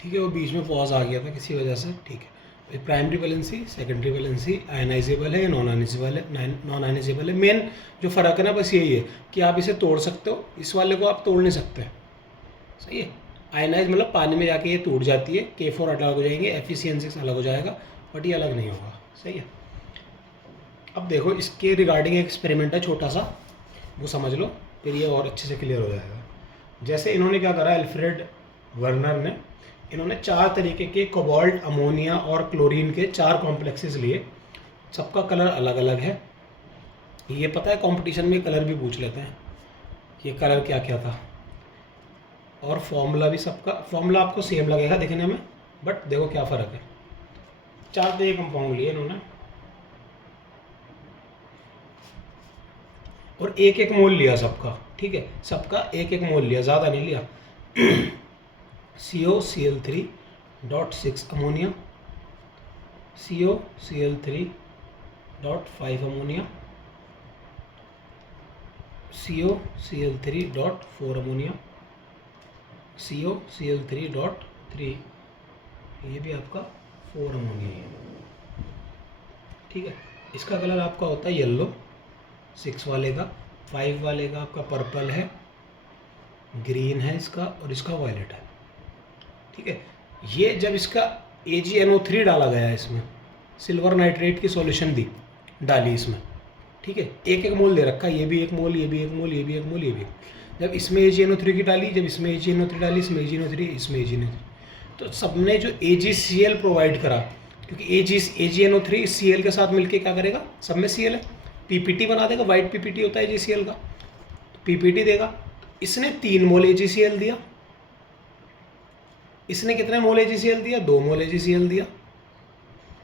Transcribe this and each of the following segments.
ठीक है, वो बीच में पॉज आ गया था किसी वजह से, ठीक है। Primary valency, secondary valency, ionizable है, नॉन आयनाइजेबल है, नॉन आयनाइजेबल है। मेन जो फ़र्क है ना बस यही है कि आप इसे तोड़ सकते हो, इस वाले को आप तोड़ नहीं सकते। सही है, आयनाइज मतलब पानी में जाके ये टूट जाती है, K4 अलग हो जाएंगे, Fe अलग हो जाएगा, बट ये अलग नहीं होगा। सही है। अब देखो इसके रिगार्डिंग एक एक्सपेरिमेंट है छोटा सा, वो समझ लो, फिर ये और अच्छे से क्लियर हो जाएगा। जैसे इन्होंने क्या करा, एल्फ्रेड वर्नर ने, इन्होंने 4 तरीके के कोबाल्ट, अमोनिया और क्लोरीन के 4 कॉम्प्लेक्सेस लिए। सबका कलर अलग अलग है। ये पता है कंपटीशन में कलर भी पूछ लेते हैं, ये कलर क्या क्या था, और फॉर्मूला भी सबका, फॉर्मूला आपको सेम लगेगा देखने में, बट देखो क्या फ़र्क है। 4 तरह के कंपाउंड लिए इन्होंने और एक एक मोल लिया सबका, ठीक है, सबका एक एक मोल लिया, ज़्यादा नहीं लिया। COCl3.6 ammonia, COCl3.5 ammonia, COCl3.4 ammonia, COCl3.3, ये भी आपका 4 अमोनिया है। ठीक है, इसका कलर आपका होता है येलो 6 वाले का, 5 वाले का आपका पर्पल है, ग्रीन है इसका, और इसका वायलेट है। ठीक है, ये जब इसका AgNO3 डाला गया है इसमें, सिल्वर नाइट्रेट की सॉल्यूशन डाली इसमें, ठीक है, एक एक मोल दे रखा है, ये भी एक मोल, ये भी एक मोल, ये भी एक मोल, ये भी। जब इसमें AgNO3 की डाली, जब इसमें AgNO3 डाली, इसमें AgNO3, इसमें AgNO3, तो सबने जो AgCl प्रोवाइड करा, क्योंकि AgNO3 Cl के साथ मिलके क्या करेगा, सब में Cl है, PPT बना देगा, वाइट PPT होता है AgCl का, तो PPT देगा। इसने 3 मोल AgCl दिया, इसने कितने मोल AgCl दिया, 2 मोल AgCl दिया,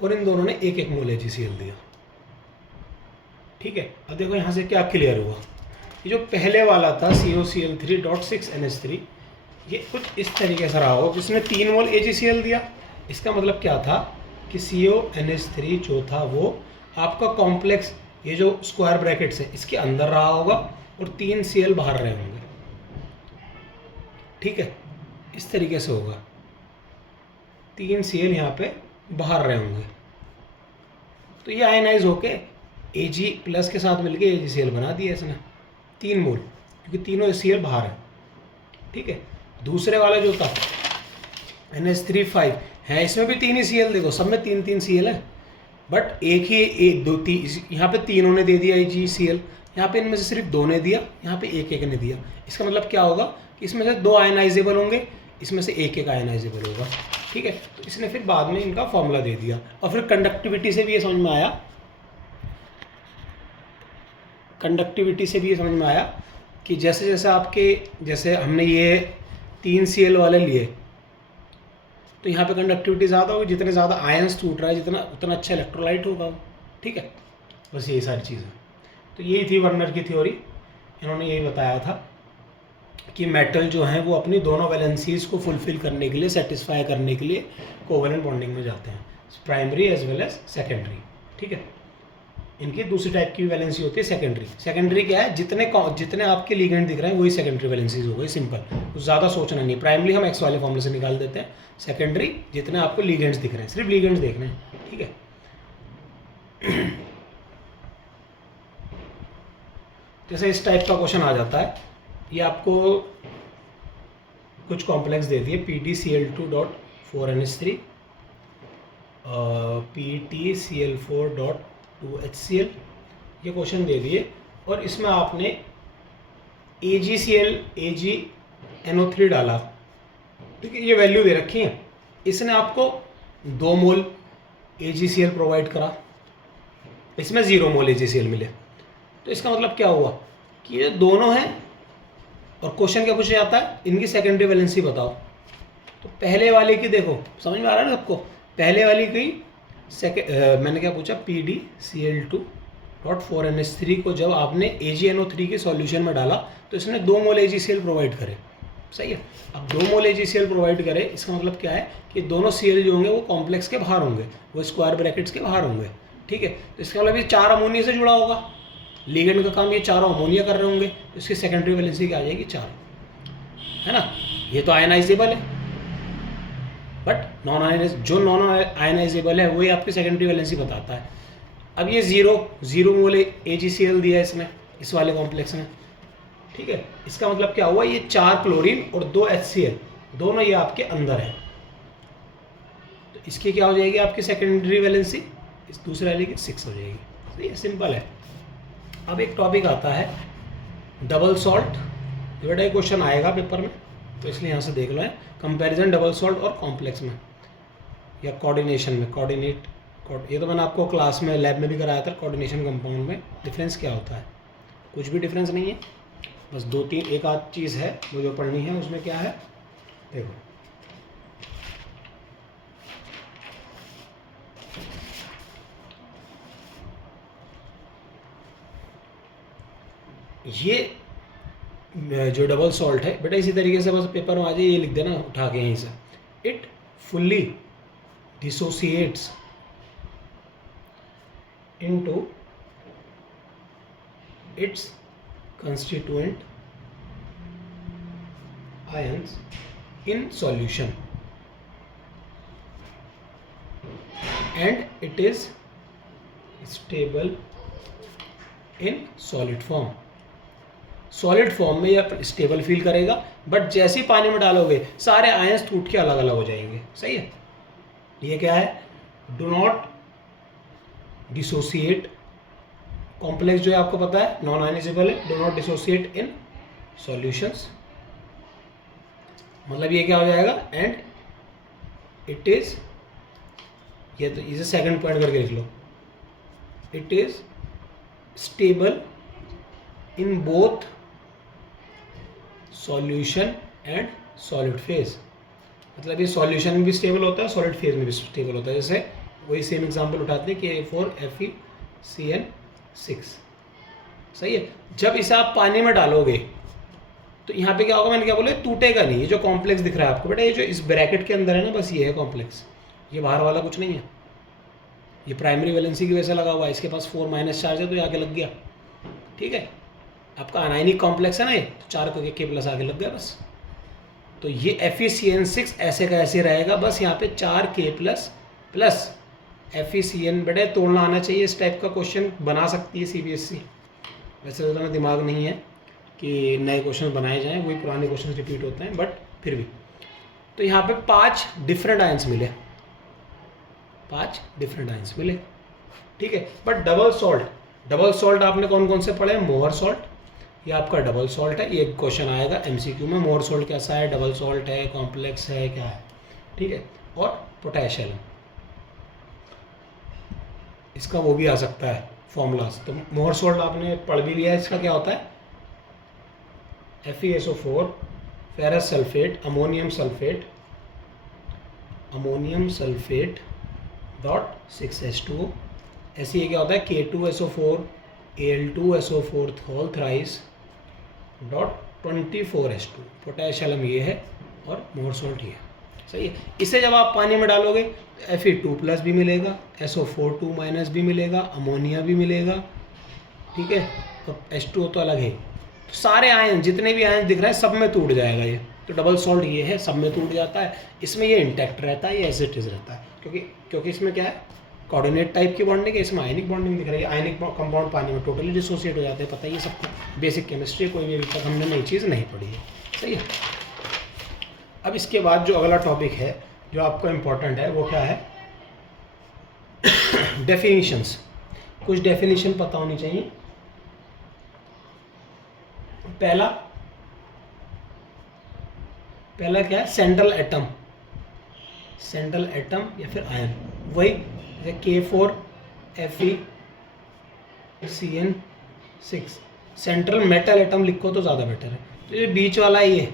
और इन दोनों ने एक एक मोल AgCl दिया। ठीक है, अब देखो यहाँ से क्या क्लियर हुआ, ये जो पहले वाला था COCl3.6NH3, ये कुछ इस तरीके से रहा हो, जिसने 3 मोल AgCl दिया, इसका मतलब क्या था कि CONH3 जो था वो आपका कॉम्प्लेक्स, ये जो स्क्वायर ब्रैकेट्स है इसके अंदर रहा होगा और 3 Cl बाहर रहे होंगे। ठीक है, इस तरीके से होगा, 3 Cl यहाँ पे बाहर रहे होंगे, तो ये आयनाइज होके Ag+ के साथ मिलके AgCl बना दिया इसने 3 मोल, क्योंकि तीनों Cl बाहर है। ठीक है, दूसरे वाला जो था NH3 है, इसमें भी 3 ही Cl, देखो सब में 3 Cl है, बट एक ही 1 2 3, यहाँ पे तीनों ने दे दिया AgCl, यहाँ पे इनमें से सिर्फ 2 ने दिया, यहाँ पे एक ने दिया। इसका मतलब क्या होगा कि इसमें से 2 आयनाइजेबल होंगे, इसमें से एक आयनाइजेबल होगा। ठीक है, तो इसने फिर बाद में इनका फॉर्मूला दे दिया, और फिर कंडक्टिविटी से भी ये समझ में आया, कि जैसे जैसे आपके, जैसे हमने ये 3 Cl वाले लिए, तो यहाँ पे कंडक्टिविटी ज़्यादा होगी, जितने ज़्यादा आयंस टूट रहा है जितना, उतना अच्छा इलेक्ट्रोलाइट होगा। ठीक है, बस यही सारी चीज़ें। तो यही थी वर्नर की थ्योरी, इन्होंने यही बताया था कि मेटल जो हैं वो अपनी दोनों वैलेंसीज को फुलफिल करने के लिए, सेटिस्फाई करने के लिए कोवेलेंट बॉन्डिंग में जाते हैं, primary as well as secondary. ठीक है, इनकी दूसरी टाइप की वैलेंसी होती है सेकेंडरी। सेकेंडरी क्या है, जितने आपके लिगेंड दिख रहे हैं वही सेकेंडरी वैलेंसीज हो गई, सिंपल, कुछ ज़्यादा सोचना नहीं। प्राइमरी हम एक्स वाले फॉर्मूले से निकाल देते हैं, सेकेंडरी जितने आपको लिगेंड्स दिख रहे हैं, सिर्फ लिगेंड्स देखने हैं। ठीक है, जैसे इस टाइप का क्वेश्चन आ जाता है, ये आपको कुछ कॉम्प्लेक्स दे दिए, PdCl2.4NH3, PtCl4.2HCl, ये क्वेश्चन दे दिए, और इसमें आपने AgNO3 डाला। ठीक है, ये वैल्यू दे रखी है, इसने आपको 2 मोल AgCl प्रोवाइड करा, इसमें 0 मोल AgCl मिले, तो इसका मतलब क्या हुआ कि ये दोनों हैं, और क्वेश्चन क्या पूछा जाता है, इनकी सेकेंडरी वैलेंसी बताओ। तो पहले वाले की देखो, समझ में आ रहा है ना सबको, पहले वाली की मैंने क्या पूछा, PdCl2.4NH3 को जब आपने AgNO3 के सॉल्यूशन में डाला तो इसने 2 मोल AgCl प्रोवाइड करे। सही है, अब 2 मोल AgCl प्रोवाइड करे, इसका मतलब क्या है कि दोनों Cl जो होंगे वो कॉम्प्लेक्स के बाहर होंगे, वो स्क्वायर ब्रैकेट्स के बाहर होंगे। ठीक है, तो इसका मतलब ये 4 अमोनिया से जुड़ा होगा, लिगेंड का काम ये 4 अमोनिया कर रहे होंगे, तो इसकी सेकेंडरी वैलेंसी क्या आ जाएगी, 4, है ना। ये तो आयनाइजेबल है, बट जो नॉन आयनाइजेबल है वही आपकी सेकेंडरी वैलेंसी बताता है। अब ये जीरो मोल AgCl दिया है इसमें, इस वाले कॉम्प्लेक्स में, ठीक है। इसका मतलब क्या हुआ, ये 4 क्लोरीन और 2 HCl दोनों ये आपके अंदर है, तो इसकी क्या हो जाएगी आपकी सेकेंडरी वैलेंसी, इस दूसरे वाले की 6 हो जाएगी। तो ये सिंपल है। अब एक टॉपिक आता है डबल सॉल्ट, ये बड़ा क्वेश्चन आएगा पेपर में, तो इसलिए यहाँ से देख लो है कंपैरिजन डबल सॉल्ट और कॉम्प्लेक्स में या कोऑर्डिनेशन में। ये तो मैंने आपको क्लास में लैब में भी कराया था। कोऑर्डिनेशन कंपाउंड में डिफरेंस क्या होता है, कुछ भी डिफरेंस नहीं है, बस 2-3 एक आध चीज़ है वो जो पढ़नी है। उसमें क्या है देखो, ये जो डबल सॉल्ट है बेटा, इसी तरीके से बस पेपर में आ जाए, ये लिख देना उठा के यहीं से, it fully dissociates into its constituent ions in solution and it is stable in solid form. Solid form में यह स्टेबल फील करेगा, बट जैसे ही पानी में डालोगे सारे आयंस टूट के अलग अलग हो जाएंगे। सही है, ये क्या है, डू नॉट डिसोसिएट। कॉम्प्लेक्स जो है आपको पता है नॉन आयनाइजेबल है, do not dissociate in solutions, मतलब ये क्या हो जाएगा, एंड इट इज, ये तो इसे सेकंड पॉइंट करके लिख लो, it is stable in both solution and solid phase. मतलब ये सॉल्यूशन में भी स्टेबल होता है, सॉलिड फेज में भी स्टेबल होता है। जैसे वही सेम एग्जांपल उठाते हैं KA4FeCN6। सही है, जब इसे आप पानी में डालोगे तो यहाँ पे क्या होगा, मैंने क्या बोला, टूटेगा नहीं। ये जो कॉम्प्लेक्स दिख रहा है आपको बेटा, ये जो इस ब्रैकेट के अंदर है ना, बस ये है कॉम्प्लेक्स, ये बाहर वाला कुछ नहीं है। ये प्राइमरी वैलेंसी की वजह से लगा हुआ है, इसके पास 4- चार्ज है तो ये आगे लग गया। ठीक है, आपका अनायनिक कॉम्प्लेक्स है ना ये, तो 4 को K+ आगे लग गया बस। तो ये FeCN6 ऐसे का ऐसे रहेगा, बस यहाँ पे 4K+ प्लस FeCN। बेटे तोड़ना आना चाहिए, इस टाइप का क्वेश्चन बना सकती है CBSE। वैसे तो उतना दिमाग नहीं है कि नए क्वेश्चन बनाए जाएं, वही पुराने क्वेश्चन रिपीट होते हैं, बट फिर भी। तो यहाँ पे 5 डिफरेंट आयंस मिले, 5 डिफरेंट आयंस मिले। ठीक है, बट डबल सॉल्ट आपने कौन कौन से पढ़े, मोहर सॉल्ट, ये आपका डबल सॉल्ट है। ये क्वेश्चन आएगा MCQ में, मोहर सॉल्ट कैसा है, डबल सॉल्ट है, कॉम्प्लेक्स है, क्या है। ठीक है, और पोटेशियम, इसका वो भी आ सकता है फॉर्मूलाज। तो मोहर सॉल्ट आपने पढ़ भी लिया है, इसका क्या होता है, FeSO4 ferrous sulphate ammonium sulphate dot 6H2O। ऐसे ये क्या होता है, K2SO4 Al2SO4 whole thrice dot 24H2। Potassium ये है और मोहर सॉल्ट ये है। सही है, इसे जब आप पानी में डालोगे Fe2+ भी मिलेगा, SO4 2- भी मिलेगा, अमोनिया भी मिलेगा। ठीक है, तो H2O तो अलग है। तो सारे आयन, जितने भी आयन दिख रहे हैं, सब में टूट जाएगा ये। तो डबल सॉल्ट ये है, सब में टूट जाता है। इसमें ये इंटैक्ट रहता है, ये एज इट इज रहता है, क्योंकि इसमें क्या है, कोऑर्डिनेट टाइप की बॉन्डिंग है, इसमें आयनिक बॉन्डिंग दिख रही है। आयनिक कंपाउंड पानी में टोटली डिसोसिएट हो जाते हैं, पता है ये सबको, बेसिक केमिस्ट्री, कोई भी अभी तक हमने नई चीज़ नहीं पढ़ी है। सही है, अब इसके बाद जो अगला टॉपिक है जो आपको इम्पोर्टेंट है, वो क्या है, डेफिनेशंस। कुछ डेफिनेशन पता होनी चाहिए। पहला क्या है, सेंट्रल एटम या फिर आयन, वही K4FeCN6। सेंट्रल मेटल एटम लिखो तो ज़्यादा बेटर है। तो ये बीच वाला ये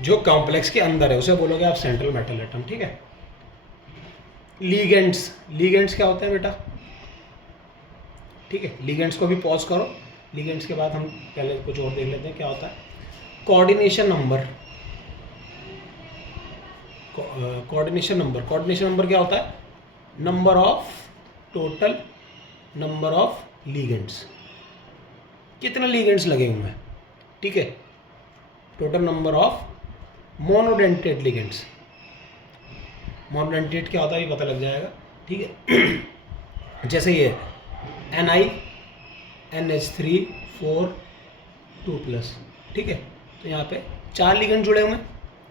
जो कॉम्प्लेक्स के अंदर है, उसे बोलोगे आप सेंट्रल मेटल एटम। ठीक है, लीगेंड्स क्या होते हैं बेटा, ठीक है, लीगेंड्स को भी पॉज करो, लीगेंड्स के बाद हम पहले कुछ और देख लेते हैं क्या होता है। कोऑर्डिनेशन नंबर क्या होता है, टोटल नंबर ऑफ लीगेंड्स, कितने लीगेंड्स लगे हुए हैं। ठीक है, total number of monodentate ligands, monodentate क्या होता है ये पता लग जाएगा, ठीक है। जैसे ये NiNH3 4 2+, ठीक है। तो यहाँ पे 4 लिगेंड जुड़े हुए हैं,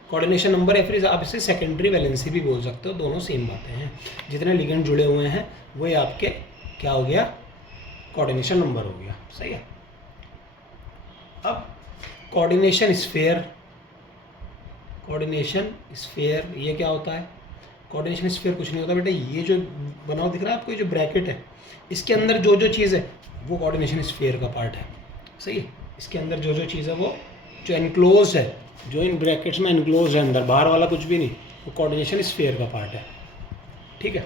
कोऑर्डिनेशन नंबर है, फिर आप इसे सेकेंडरी वैलेंसी भी बोल सकते हो, दोनों सेम बातें हैं। जितने लिगेंड जुड़े हुए हैं वही आपके क्या हो गया, कोऑर्डिनेशन नंबर हो गया, सही है। अब कोऑर्डिनेशन स्फीयर ये क्या होता है? कोऑर्डिनेशन स्फीयर कुछ नहीं होता बेटा, ये जो बनाओ दिख रहा है आपको, ये जो ब्रैकेट है इसके अंदर जो जो चीज़ है वो कोऑर्डिनेशन स्फीयर का पार्ट है, सही है। इसके अंदर जो जो चीज़ है वो जो एनक्लोज है, जो इन ब्रैकेट्स में एनक्लोज है अंदर, बाहर वाला कुछ भी नहीं, वो कोऑर्डिनेशन स्फीयर का पार्ट है, ठीक है।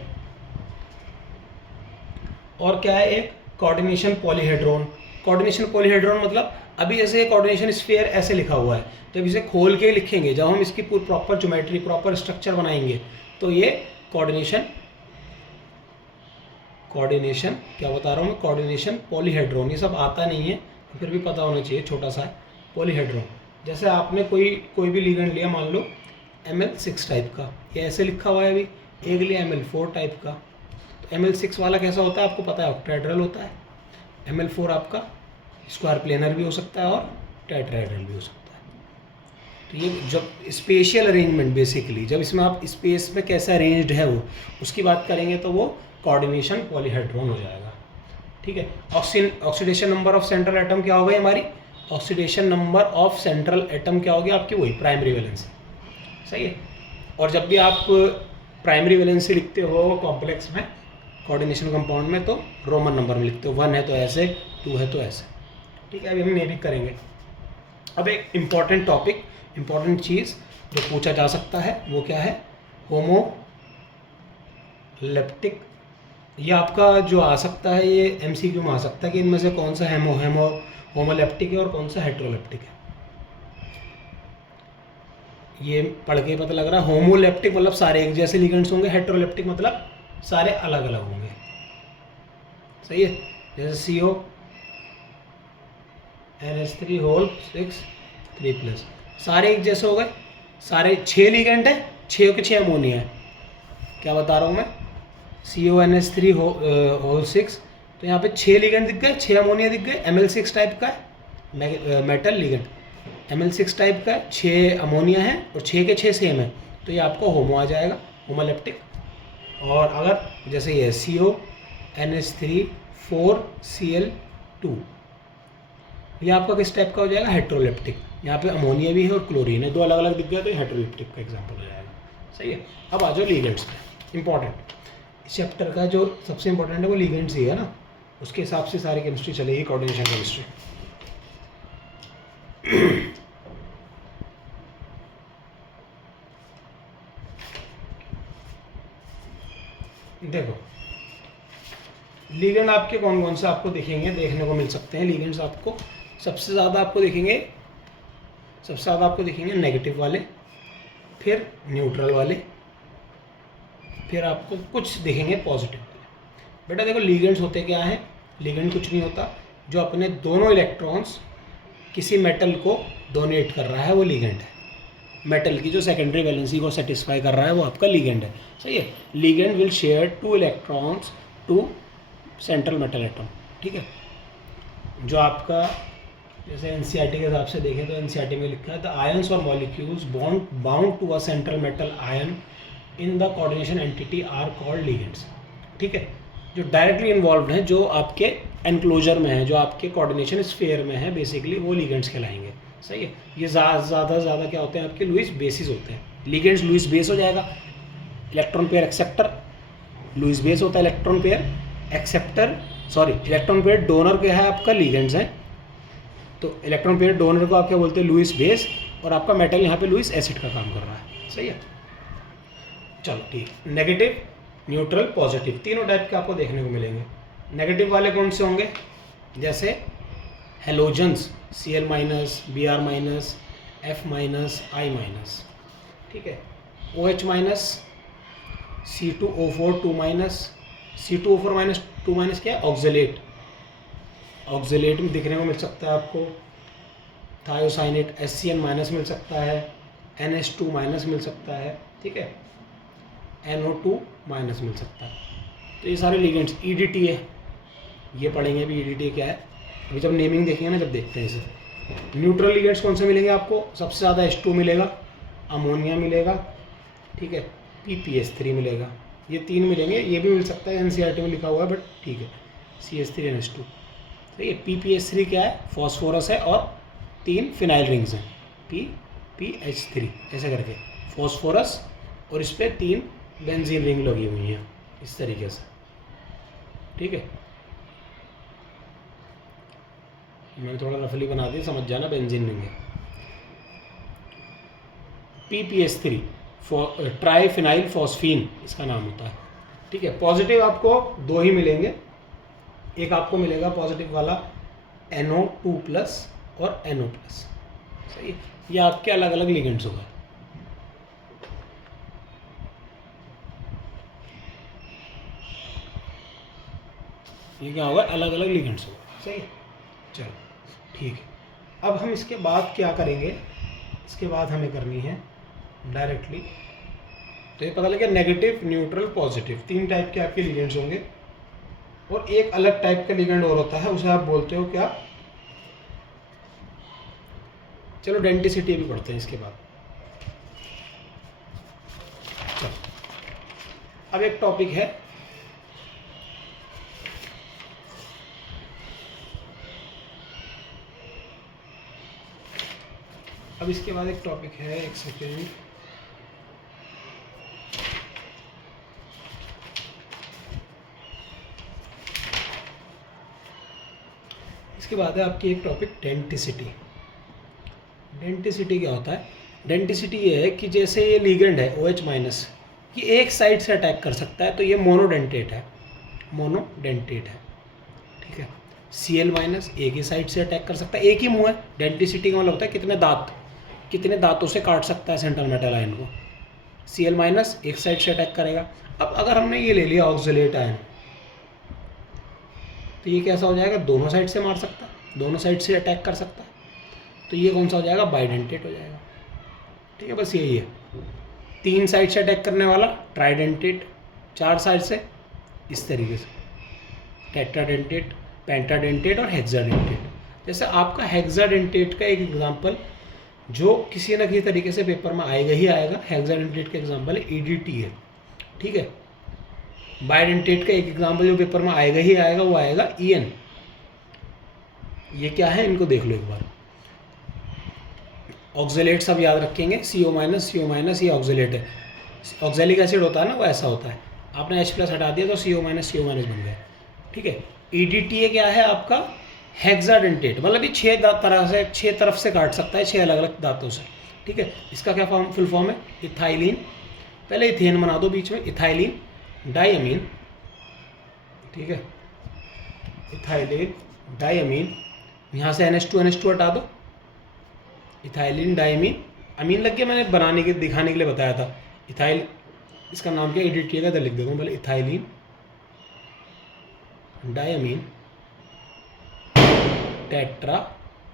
और क्या है, एक कोऑर्डिनेशन पॉलीहेड्रॉन। कोऑर्डिनेशन पॉलीहेड्रॉन मतलब अभी जैसे कोऑर्डिनेशन स्फीयर ऐसे लिखा हुआ है, जब इसे खोल के लिखेंगे, जब हम इसकी प्रॉपर ज्योमेट्री प्रॉपर स्ट्रक्चर बनाएंगे तो ये कोऑर्डिनेशन क्या बता रहा हूँ मैं, कोऑर्डिनेशन पॉलीहेड्रॉन। ये सब आता नहीं है फिर भी पता होना चाहिए, छोटा सा है पॉलीहेड्रॉन। जैसे आपने कोई भी लिगेंड लिया, मान लो ML6 टाइप का, ये ऐसे लिखा हुआ है, अभी एक लिया ML4 टाइप का। तो ML6 वाला कैसा होता है आपको पता है, ऑक्टाहेड्रल होता है। ML4 आपका स्क्वायर प्लेनर भी हो सकता है और टेट्राहेड्रल भी हो सकता है। तो ये जब स्पेशियल अरेंजमेंट, बेसिकली जब इसमें आप स्पेस में कैसा अरेंज्ड है वो उसकी बात करेंगे तो वो कोऑर्डिनेशन पॉलीहेड्रॉन हो जाएगा, ठीक है। Oxidation number of central atom क्या हो गई हमारी, oxidation number of central atom क्या हो गया आपकी, वही प्राइमरी वैलेंसी, सही है। और जब भी आप प्राइमरी वैलेंसी लिखते हो कॉम्प्लेक्स में, कोऑर्डिनेशन कंपाउंड में, तो रोमन नंबर में लिखते हो, 1 है तो ऐसे, 2 है तो ऐसे, ठीक है। अभी हम ये भी करेंगे। अब एक इम्पॉर्टेंट टॉपिक, इम्पॉर्टेंट चीज़ जो पूछा जा सकता है वो क्या है, होमोलेप्टिक। ये आपका जो आ सकता है, ये MCQ में आ सकता है कि इनमें से कौन सा होमोलेप्टिक है और कौन सा हेट्रोलेप्टिक है। ये पढ़ के पता लग रहा है, होमोलेप्टिक मतलब सारे एक जैसे लिगेंड्स होंगे, हेट्रोलेप्टिक मतलब सारे अलग अलग होंगे, सही है। जैसे CO NH3 3+, सारे एक जैसे हो गए, सारे 6 लिगेंड है, 6 के 6 अमोनिया है। क्या बता रहा हूँ मैं, CONH3 तो यहाँ पे 6 लिगेंड दिख गए, 6 अमोनिया दिख गए। ML6 टाइप का है मेटल लिगेंड, ML6 टाइप का है, 6 अमोनिया है और 6 के 6 सेम है, तो ये आपको होमो आ जाएगा, होमोलेप्टिक। और अगर जैसे ये CONH3 4Cl2, ये आपका किस टाइप का हो जाएगा, हेट्रोलेप्टिक। यहाँ पे अमोनिया भी है और क्लोरीन है, 2 अलग अलग दिख गया तो ये हेट्रोलेप्टिक का एग्जाम्पल हो जाएगा, सही है। अब आ जाओ लिगेंड्स पे। इंपॉर्टेंट इस चैप्टर का जो सबसे इंपॉर्टेंट है वो लिगेंड्स ही है ना, उसके हिसाब से सारी केमिस्ट्री चलेगी, कोऑर्डिनेशन केमिस्ट्री। देखो लिगेंड आपके कौन कौन से आपको दिखेंगे, देखने को मिल सकते हैं लिगेंड्स आपको। सबसे ज़्यादा आपको दिखेंगे नेगेटिव वाले, फिर न्यूट्रल वाले, फिर आपको कुछ दिखेंगे पॉजिटिव वाले। बेटा देखो लिगेंड्स होते क्या हैं, लिगेंड कुछ नहीं होता, जो अपने दोनों इलेक्ट्रॉन्स किसी मेटल को डोनेट कर रहा है वो लिगेंड है। मेटल की जो सेकेंडरी वैलेंसी को सेटिस्फाई कर रहा है वो आपका लिगेंड है, सही है। Ligand will share 2 electrons to central metal atom, ठीक है। जो आपका जैसे NCERT के हिसाब से देखें तो NCERT में लिखा है द आयंस और molecules bound to a central metal ion in the coordination entity are called ligands, ठीक है। जो डायरेक्टली इन्वॉल्व हैं, जो आपके एनक्लोजर में है, जो आपके कोऑर्डिनेशन स्फीयर में है, बेसिकली वो लिगेंड्स कहलाएंगे, सही है। ये ज़्यादा क्या होते हैं आपके, लुईस बेसिस होते हैं। लिगेंड्स लुईस बेस हो जाएगा, electron pair acceptor, Lewis base होता है electron pair acceptor, electron pair donor क्या है आपका, लिगेंड्स हैं। तो इलेक्ट्रॉन पेयर डोनर को आप क्या बोलते हैं, लुईस बेस, और आपका मेटल यहाँ पे लुईस एसिड का काम कर रहा है, सही है। चलो ठीक, नेगेटिव, न्यूट्रल, पॉजिटिव, तीनों टाइप के आपको देखने को मिलेंगे। नेगेटिव वाले कौन से होंगे, जैसे halogens Cl-, Br-, F-, I-, ठीक है। OH-, C2O4 2-, C2O4 2- क्या है, ऑक्जेलेट, ऑक्जेलेट में दिखने को मिल सकता है आपको। थायोसाइनेट HCN- मिल सकता है, NH2- मिल सकता है, ठीक है। NO2 माइनस मिल सकता है। तो ये सारे लिगेंड्स EDT है, ये पढ़ेंगे अभी EDT क्या है, अभी जब नेमिंग देखेंगे ना, जब देखते हैं इसे। न्यूट्रल लिगेंड्स कौन से मिलेंगे आपको, सबसे ज़्यादा H2 मिलेगा, अमोनिया मिलेगा, ठीक है, PPS3 मिलेगा, ये 3 मिलेंगे। ये भी मिल सकता है, NCERT में लिखा हुआ है, बट ठीक है, CH3NH2। तो ये PPS3 क्या है, फॉस्फोरस है, और 3 फिनाइल रिंग्स हैं, PPH3 ऐसे करके फॉस्फोरस, और इस पर 3 बेंजीन रिंग लगी हुई हैं इस तरीके से, ठीक है। मैंने थोड़ा रफली बना दिया, समझ जाना, बेंजीन रिंग है। PPS3 ट्राई फिनाइल फॉस्फीन इसका नाम होता है, ठीक है। पॉजिटिव आपको 2 ही मिलेंगे, एक आपको मिलेगा पॉजिटिव वाला NO2+ और NO+, सही है। ये आपके अलग अलग लिगेंड्स हो गए। ये क्या होगा, अलग अलग लिगेंड्स हो गए, सही है। चलो ठीक है, अब हम इसके बाद क्या करेंगे, इसके बाद हमें करनी है डायरेक्टली, तो ये पता लगे नेगेटिव, न्यूट्रल, पॉजिटिव, 3 टाइप के आपके लिगेंड्स होंगे। और एक अलग टाइप का लिगेंड और होता है, उसे आप बोलते हो क्या, चलो डेंटिसिटी भी पढ़ते हैं इसके बाद। चलो अब एक टॉपिक है, अब इसके बाद एक टॉपिक है, एक सेकेंड, इसके बाद है आपकी एक टॉपिक डेंटिसिटी। डेंटिसिटी क्या होता है, डेंटिसिटी ये है कि जैसे ये लिगेंड है OH- ये एक साइड से अटैक कर सकता है, तो ये मोनोडेंटेट है, मोनोडेंटेट है, ठीक है। Cl- एक ही साइड से अटैक कर सकता है, एक ही मुंह है। डेंटिसिटी का मतलब होता है कितने दांतों से काट सकता है सेंट्रल मेटल आयन को। Cl- एक साइड से अटैक करेगा। अब अगर हमने ये ले लिया ऑक्सलेट आयन, तो ये कैसा हो जाएगा, दोनों साइड से मार सकता है, दोनों साइड से अटैक कर सकता है, तो ये कौन सा हो जाएगा, बाइडेंटेट हो जाएगा, ठीक है। बस यही है, 3 साइड से अटैक करने वाला ट्राइडेंटेट, 4 साइड से इस तरीके से टेट्राडेंटेट, पेंटाडेंटेट और हेक्साडेंटेट। जैसे आपका हेक्साडेंटेट का एक एग्जांपल जो किसी न किसी तरीके से पेपर में आएगा ही आएगा, हेक्साडेंटेट का एग्जांपल EDT है, ठीक है। बाइडेंटेट का एक एग्जांपल जो पेपर में आएगा ही आएगा, वो आएगा EN। ये क्या है, इनको देख लो एक बार। ऑक्जेलेट सब याद रखेंगे, CO- ये ऑक्जेलेट है, ऑक्जेलिक एसिड होता है ना, वो ऐसा होता है। आपने H+ हटा दिया तो CO- बन गया, ठीक है। EDTA क्या है आपका, हेक्साडेंटेट, मतलब ये 6 तरफ से काट सकता है, 6 अलग अलग दांतों से, ठीक है। इसका क्या फुल फॉर्म है, इथाइलिन, पहले इथेन बना दो बीच में, इथाइलिन डाइअमीन, ठीक है, इथाइलिन डाइअमीन, यहाँ से NH2 हटा दो, इथाइलिन डाइअमीन, अमीन लग गया, मैंने बनाने के दिखाने के लिए बताया था। इथाइल, इसका नाम क्या, EDTA का, तो लिख देता हूँ पहले, इथाइलिन डाइअमीन टेट्रा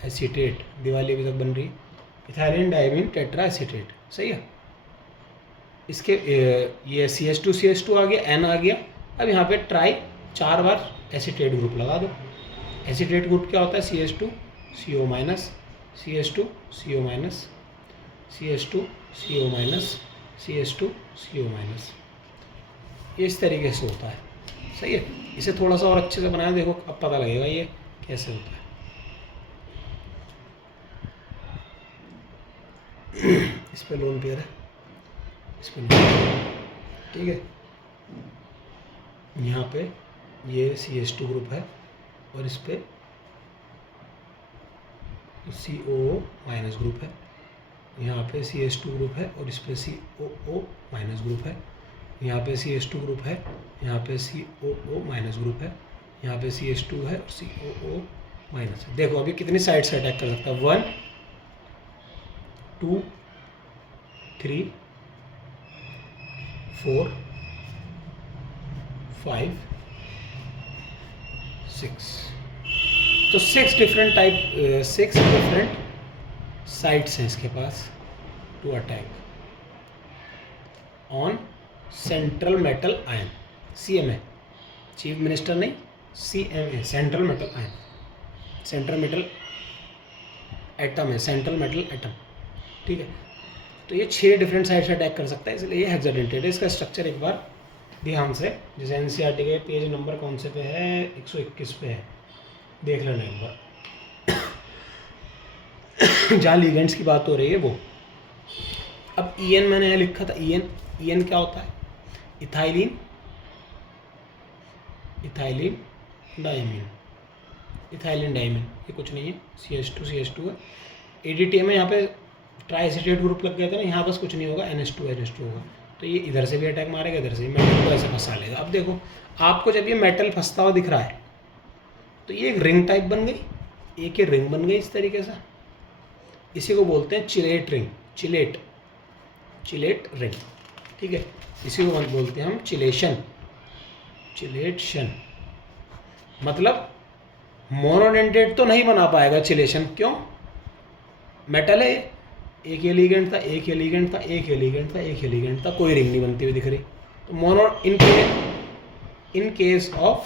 एसीटेट, दिवाली अभी तक बन रही है, इथाइलिन डाइअमीन टेट्रा एसीटेट, सही है। इसके ये CH2 आ गया, N आ गया। अब यहाँ पे ट्राई 4 बार एसीटेट ग्रुप लगा दो। एसीटेट ग्रुप क्या होता है, CH2 CO-, CH2 CO-, CH2 CO-, CH2 CO-, इस तरीके से होता है, सही है। इसे थोड़ा सा और अच्छे से बनाया, देखो अब पता लगेगा ये कैसे होता है। इस पे लोन पेयर है, इस पे ठीक है। यहाँ पे ये CH2 ग्रुप है, और इस पे COO- ग्रुप है, यहाँ पे CH2 ग्रुप है, और इस पे COO- ग्रुप है, यहाँ पे CH2 ग्रुप है, यहाँ पे COO- ग्रुप है, यहाँ पे CH2 है और COO-। देखो अभी कितनी साइड से अटैक कर सकता है, 1 2 3 4 5 6, तो 6 डिफरेंट साइट्स हैं इसके पास to attack on central metal ion, CM है, चीफ मिनिस्टर नहीं, CM है, central metal ion, central metal atom है, सेंट्रल मेटल एटम, ठीक है। तो ये 6 डिफरेंट साइड से अटैक कर सकता है, इसलिए ये हेक्साडेंटेट है। इसका स्ट्रक्चर एक बार ध्यान से, जैसे NCERT के पेज नंबर कौन से पे है, 121 पे है, देख लेना एक बार जहाँ लिगेंड्स की बात हो रही है वो। अब EN मैंने यहाँ लिखा था, EN क्या होता है, इथाइलिन डाइमीन, इथाइलिन डाइमीन, ये कुछ नहीं है, CH2 है। ADTM में यहाँ पे ट्राइएसिटेट ग्रुप लग गया था ना, यहाँ बस कुछ नहीं होगा, NH2 होगा। तो ये इधर से भी अटैक मारेगा, इधर से भी मेटल को ऐसे फंसा लेगा। अब देखो आपको जब ये मेटल फंसता हुआ दिख रहा है तो ये एक रिंग टाइप बन गई, एक ये रिंग बन गई इस तरीके से, इसी को बोलते हैं चिलेट रिंग, चिलेट रिंग, ठीक है। इसी को बोलते हैं हम चिलेशन, मतलब मोनोडेंटेट तो नहीं बना पाएगा चिलेशन, क्यों, मेटल है, एक एलिगेंट था, एक एलिगेंट था, एक एलिगेंट था, एक एलिगेंट था, कोई रिंग नहीं बनती हुई दिख रही। तो mono in case of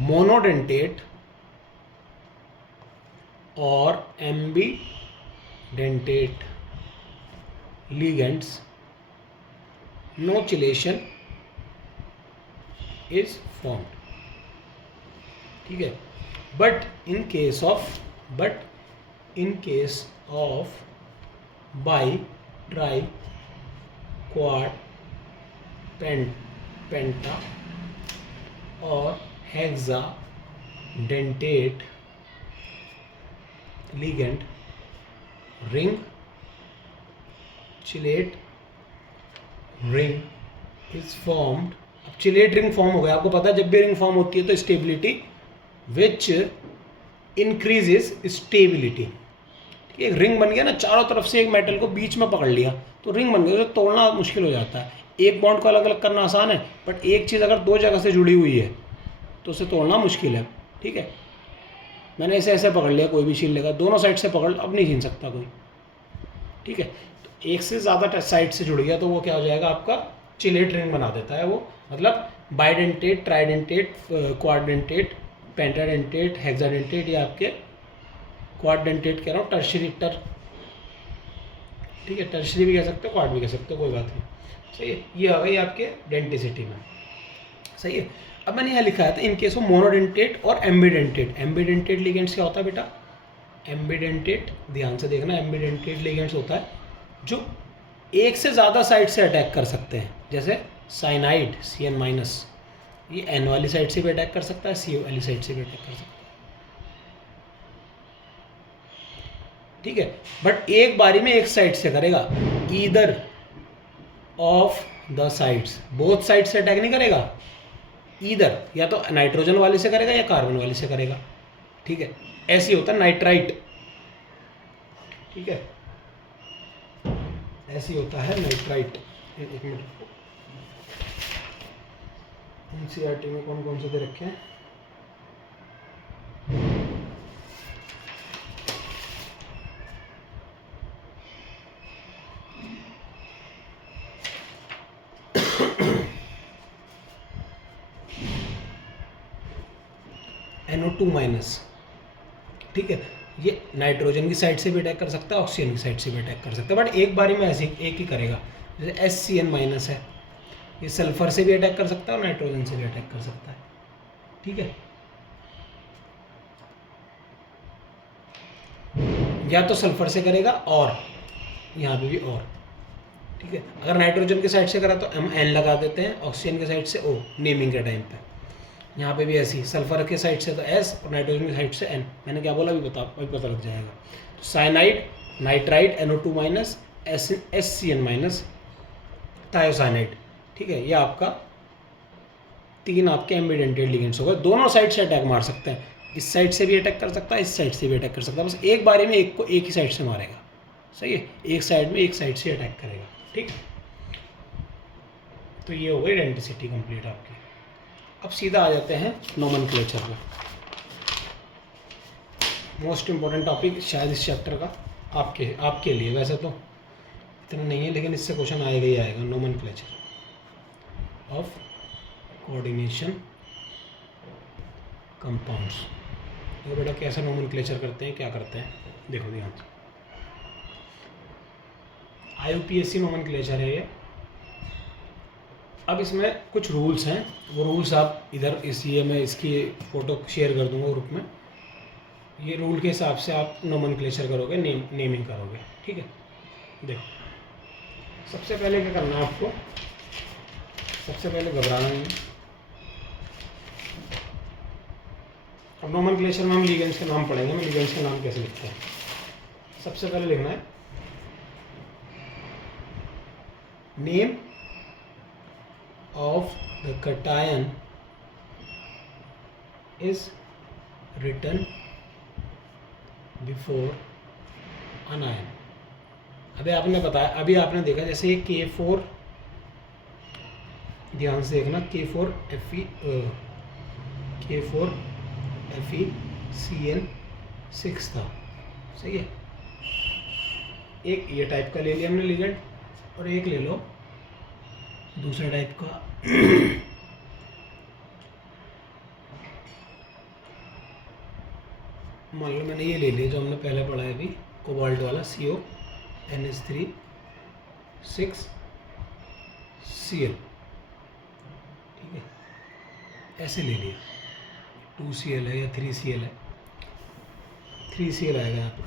monodentate और ambidentate ligands no chelation is formed, ठीक है। but in case of bi tri quad penta और hexadentate ligand ring chelate ring is formed. अब चिलेट रिंग फॉर्म हो गया, आपको पता है जब भी रिंग फॉर्म होती है तो स्टेबिलिटी विच इंक्रीजेस स्टेबिलिटी, ठीक है। एक रिंग बन गया ना, चारों तरफ से एक मेटल को बीच में पकड़ लिया तो रिंग बन गया, तो तोड़ना मुश्किल हो जाता है। एक बॉन्ड को अलग अलग करना आसान है, बट एक चीज़ अगर 2 जगह से जुड़ी हुई है तो उसे तोड़ना मुश्किल है, ठीक है। मैंने ऐसे पकड़ लिया, कोई भी छीन लेगा, दोनों साइड से पकड़, अब नहीं छीन सकता कोई, ठीक है। एक से ज़्यादा साइड से जुड़ गया तो वो क्या हो जाएगा, आपका चिलेट रिंग बना देता है वो, मतलब बाइडेंटेट, ट्राइडेंटेट, क्वाड्रेंटेट, पेंटाडेंटेट, हेक्साडेंटेट, ये आपके क्वाड्रेंटेट कह रहा हूँ, टर्शरी ठीक है, टर्शरी भी कह सकते हो, क्वाड भी कह सकते हो, कोई बात नहीं, सही है। ये आ गई आपके डेंटिसिटी में, सही है। अब मैंने यहाँ लिखा है था इन केस ऑफ मोनोडेंटेट और एम्बीडेंटेट लिगेंड्स क्या होता है बेटा, एम्बीडेंटेट, ध्यान से देखना, एम्बीडेंटेट लिगेंड्स होता है जो एक से ज़्यादा साइड से अटैक कर सकते हैं, जैसे साइनाइड CN-, ये N वाली साइड से भी अटैक कर सकता है, C वाली साइड से भी अटैक कर सकता है, ठीक है। बट एक बारी में एक साइड से करेगा, either of the sides, both side से अटैक नहीं करेगा, ईदर, या तो नाइट्रोजन वाले से करेगा या कार्बन वाले से करेगा, ठीक है। ऐसे होता है नाइट्राइट, ठीक है, ऐसी होता है नाइट्राइट। एक मिनट, NCERT में कौन कौन से दे रखे हैं, NO2-, ठीक है। ये नाइट्रोजन की साइड से भी अटैक कर सकता है, ऑक्सीजन की साइड से भी अटैक कर सकता है, बट एक बारी में ऐसे एक ही करेगा। जैसे SCN- है, ये सल्फर से भी अटैक कर सकता है और नाइट्रोजन से भी अटैक कर सकता है, ठीक है। या तो सल्फर से करेगा और यहाँ पे भी और, ठीक है। अगर नाइट्रोजन की साइड से करा तो हम N लगा देते हैं, ऑक्सीजन की साइड से O नेमिंग के टाइम पे। यहाँ पे भी ऐसी, सल्फर के साइड से तो S और नाइट्रोजन की साइड से N। मैंने क्या बोला अभी पता लग जाएगा। तो cyanide, nitrite, NO2-, SCN-, thiocyanide, ठीक है। ये आपका 3 आपके एम्बीडेंटेड लिगेंड्स हो गए, दोनों साइड से अटैक मार सकते हैं, इस साइड से भी अटैक कर सकता है, इस साइड से भी अटैक कर सकता है, बस एक बारी में एक को एक ही साइड से मारेगा, सही है। एक साइड में एक साइड से अटैक करेगा, ठीक। तो ये हो गई डेंटिसिटी कंप्लीट आपकी। अब सीधा आ जाते हैं नोमेनक्लेचर पे, मोस्ट इम्पोर्टेंट टॉपिक शायद इस चैप्टर का आपके लिए। वैसे तो इतना नहीं है, लेकिन इससे क्वेश्चन आएगा ही आएगा। Nomenclature of coordination compounds. तो बेटा कैसे नोमेनक्लेचर करते हैं, क्या करते हैं, देखो ध्यान से। IUPAC नोमेनक्लेचर है ये। अब इसमें कुछ रूल्स हैं, वो रूल्स आप इधर ये मैं इसकी फ़ोटो शेयर कर दूंगा ग्रुप में। ये रूल के हिसाब से आप नोमेनक्लेचर करोगे, नेमिंग करोगे, ठीक है। देखो सबसे पहले क्या करना है आपको, सबसे पहले घबराना नहीं। अब नोमेनक्लेचर में हम लिगेंड्स के नाम पढ़ेंगे। मैं लिगेंड्स के नाम कैसे लिखते हैं, सबसे पहले लिखना है name of the cation is written before anion. अभी आपने बताया, अभी आपने देखा जैसे ये K4, ध्यान से देखना, K4FeCN6 था, सही है। एक ये टाइप का ले लिया हमने लिगेंड, और एक ले लो दूसरा टाइप का मान लो मैंने ये ले लिया जो हमने पहले पढ़ा है अभी, कोबाल्ट वाला CONH3 6Cl, ठीक है। ऐसे ले लिया, 2Cl है या 3Cl है, 3Cl आएगा यहाँ पर।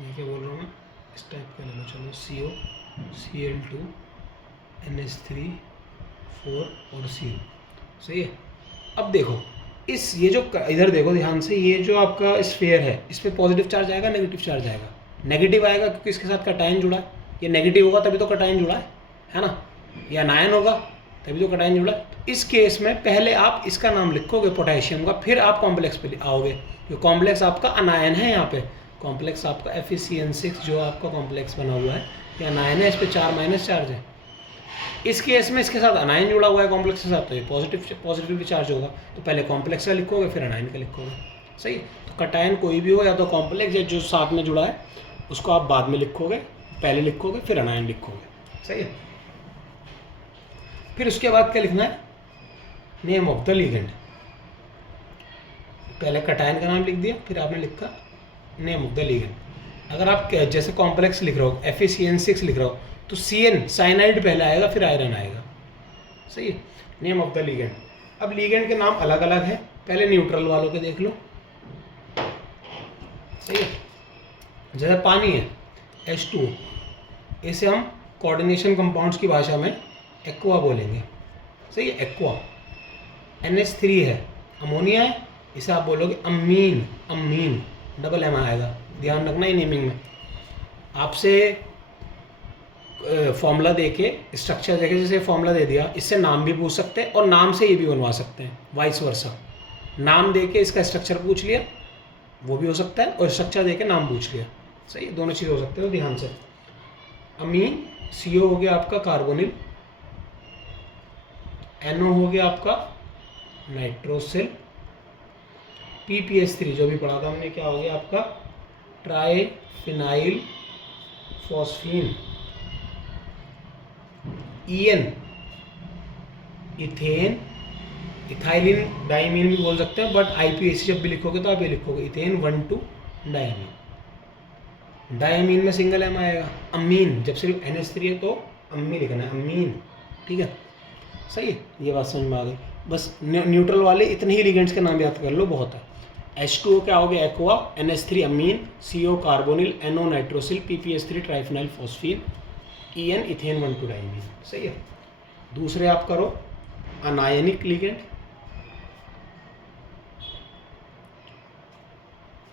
ये क्या बोल रहा हूँ मैं, इस टाइप का ले लो, चलो COCl2 NH3 4 और Cl, सही है। अब देखो इस ये जो इधर देखो ध्यान से, ये जो आपका स्फीयर है इस पर पॉजिटिव चार्ज आएगा, नेगेटिव चार्ज आएगा। नेगेटिव आएगा क्योंकि इसके साथ कैटायन जुड़ा है, ये नेगेटिव होगा तभी तो कैटायन जुड़ा है ना, या अनायन होगा तभी तो कैटायन जुड़ा है। तो इस केस में पहले आप इसका नाम लिखोगे पोटेशियम का, फिर आप कॉम्प्लेक्स पे आओगे, जो कॉम्प्लेक्स आपका अनायन है। यहाँ पे कॉम्प्लेक्स आपका FeCN6 जो आपका कॉम्प्लेक्स बना हुआ है, ये अनायन है, इस पर 4- चार्ज है। इस केस में इसके साथ अनायन जुड़ा हुआ है कॉम्प्लेक्स के साथ, तो ये पॉजिटिवली चार्ज होगा। तो पहले कॉम्प्लेक्स का लिखोगे फिर अनायन का लिखोगे, सही है। तो कैटायन कोई भी हो, या तो कॉम्प्लेक्स या जो साथ में जुड़ा है उसको आप बाद में लिखोगे, पहले लिखोगे फिर अनायन लिखोगे, सही है। फिर उसके बाद क्या लिखना है, नेम ऑफ द लिगेंड। पहले कैटायन का नाम लिख दिया, फिर आपने लिखा नेम ऑफ द लिगेंड। अगर आप जैसे कॉम्प्लेक्स लिख रहे हो, FeCN6 लिख रहे हो, तो CN साइनाइड पहले आएगा फिर आयरन आएगा, सही है। Name of the ligand. अब लिगेंड के नाम अलग अलग है, पहले न्यूट्रल वालों के देख लो, सही है। जैसे पानी है H2O, इसे हम कोऑर्डिनेशन कंपाउंड्स की भाषा में एक्वा बोलेंगे, सही है, एक्वा। NH3 है, अमोनिया है, इसे आप बोलोगे अमीन, अमीन, डबल M आएगा। ध्यान रखना ये नेमिंग में आपसे फॉर्मूला देके, स्ट्रक्चर देके, जैसे फॉर्मूला दे दिया, इससे नाम भी पूछ सकते हैं और नाम से ये भी बनवा सकते हैं, वाइस वर्सा। नाम देके इसका स्ट्रक्चर पूछ लिया, वो भी हो सकता है, और स्ट्रक्चर देके नाम पूछ लिया, सही है, दोनों चीज़ हो सकते हैं। तो ध्यान से, अमीन, CO हो गया आपका कार्बोनिल, NO हो गया आपका नाइट्रोसिल, PPH3 जो भी पढ़ा था हमने, क्या हो गया आपका triphenyl phosphine, EN ethane, ethylene diamine भी बोल सकते हैं, बट IPAC जब भी लिखोगे तो आप ये लिखोगे इथेन 1,2 डायमीन। डायमीन में सिंगल M आएगा। अमीन जब सिर्फ NH3 है तो अम्मी लिखना है, अमीन, ठीक है, सही है। ये बात समझ में आ गई। बस न्यूट्रल वाले इतने ही लिगेंड्स के नाम याद कर लो, बहुत है। H2O क्या हो गया, एक्वा, NH3 अमीन, CO carbonyl, NO nitrosyl, PPH3 triphenyl phosphine, EN ethane 1,2 diamine, सही है। दूसरे आप करो अनायनिक लिगेंड,